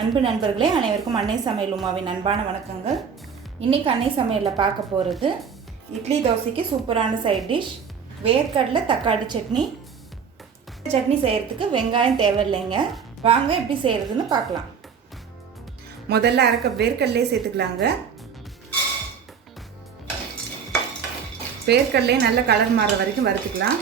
அன்பு நண்பர்களே, அனைவருக்கும் அன்னை சமையல் உமாவின் அன்பான வணக்கங்கள். இன்றைக்கி அன்னை சமையலில் பார்க்க போகிறது இட்லி தோசைக்கு சூப்பரான சைட் டிஷ் வேர்க்கடலை தக்காளி சட்னி. சட்னி செய்கிறதுக்கு வெங்காயம் தேவையில்லைங்க. வாங்க எப்படி செய்கிறதுன்னு பார்க்கலாம். முதல்ல அரை கப் வேர்க்கடலையே சேர்த்துக்கலாங்க. வேர்க்கடலையே நல்ல கலர் மாறுற வரைக்கும் வறுத்துக்கலாம்.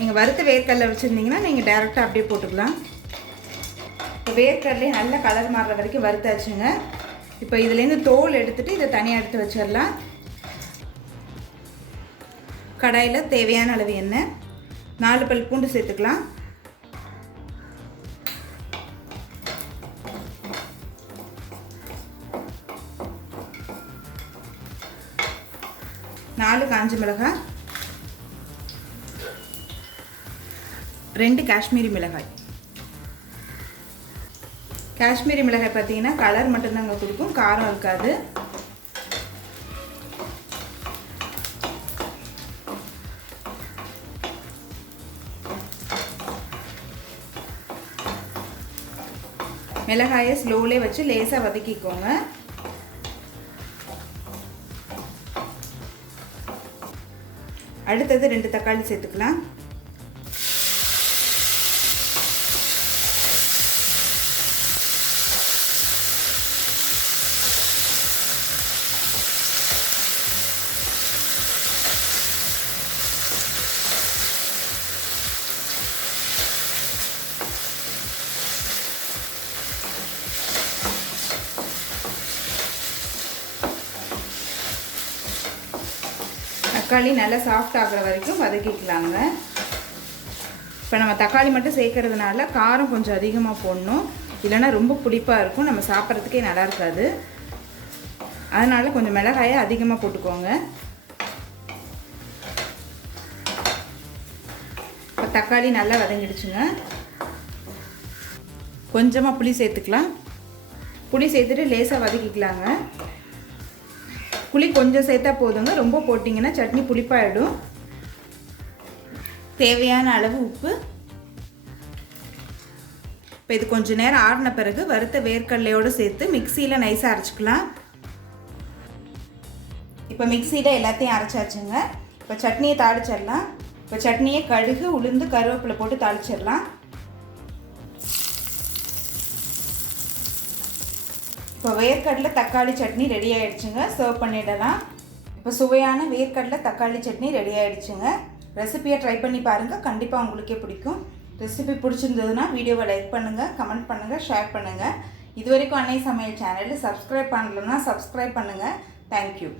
நீங்கள் வறுத்த வேர்க்கடலை வச்சுருந்தீங்கன்னா நீங்கள் டேரெக்டாக அப்படியே போட்டுக்கலாம். இப்போ வேர்க்கடலையே நல்ல கலர் மாறுற வரைக்கும் வறுத்தாச்சுங்க. இப்போ இதுலேருந்து தோல் எடுத்துகிட்டு இதை தனியாக எடுத்து வச்சிடலாம். கடாயில் தேவையான அளவு எண்ணெய், 4 பல் பூண்டு சேர்த்துக்கலாம். நாலு காஞ்ச மிளகாய், 2 காஷ்மீரி மிளகாய். காஷ்மீரி மிளகாய் பார்த்தீங்கன்னா கலர் மட்டும்தாங்க கொடுக்கும், காரம் இருக்காது. மிளகாயை ஸ்லோலே வச்சு லேசாக வதக்கிக்கோங்க. அடுத்தது 2 தக்காளி சேர்த்துக்கலாம். தக்காளி நல்லா சாஃப்ட் ஆகிற வரைக்கும் வதக்கிக்கலாங்க. இப்போ நம்ம தக்காளி மட்டும் சேர்க்கறதுனால காரம் கொஞ்சம் அதிகமாக போடணும், இல்லைன்னா ரொம்ப புளிப்பாக இருக்கும், நம்ம சாப்பிட்றதுக்கே நல்லா இருக்காது. அதனால் கொஞ்சம் மிளகாயை அதிகமாக போட்டுக்கோங்க. இப்போ தக்காளி நல்லா வதங்கிடுச்சுங்க. கொஞ்சமாக புளி சேர்த்துக்கலாம். புளி சேர்த்துட்டு லேசாக வதக்கிக்கலாங்க. புளி கொஞ்சம் சேர்த்தா போதுங்க, ரொம்ப போட்டிங்கன்னா சட்னி புளிப்பாயிடும். தேவையான அளவு உப்பு. இப்போ இது கொஞ்சம் நேரம் ஆறின பிறகு வறுத்த வேர்க்கடலையோடு சேர்த்து மிக்சியில் நைஸாக அரைச்சிக்கலாம். இப்போ மிக்சியில் எல்லாத்தையும் அரைச்சாச்சுங்க. இப்போ சட்னியை தாளிச்சிடலாம். இப்போ சட்னியை கடுகு, உளுந்து, கருவேப்பிலை போட்டு தாளிச்சிடலாம். இப்போ வேர்க்கடலை தக்காளி சட்னி ரெடி ஆகிடுச்சுங்க. சர்வ் பண்ணிடலாம். இப்போ சுவையான வேர்க்கடலை தக்காளி சட்னி ரெடி ஆகிடுச்சுங்க. ரெசிபியை ட்ரை பண்ணி பாருங்கள், கண்டிப்பாக உங்களுக்கே பிடிக்கும். ரெசிபி பிடிச்சிருந்ததுன்னா வீடியோவை லைக் பண்ணுங்கள், கமெண்ட் பண்ணுங்கள், ஷேர் பண்ணுங்கள். இது வரைக்கும் அன்னை சமையல் சேனலில் சப்ஸ்கிரைப் பண்ணலன்னா சப்ஸ்கிரைப் பண்ணுங்கள். தேங்க்யூ.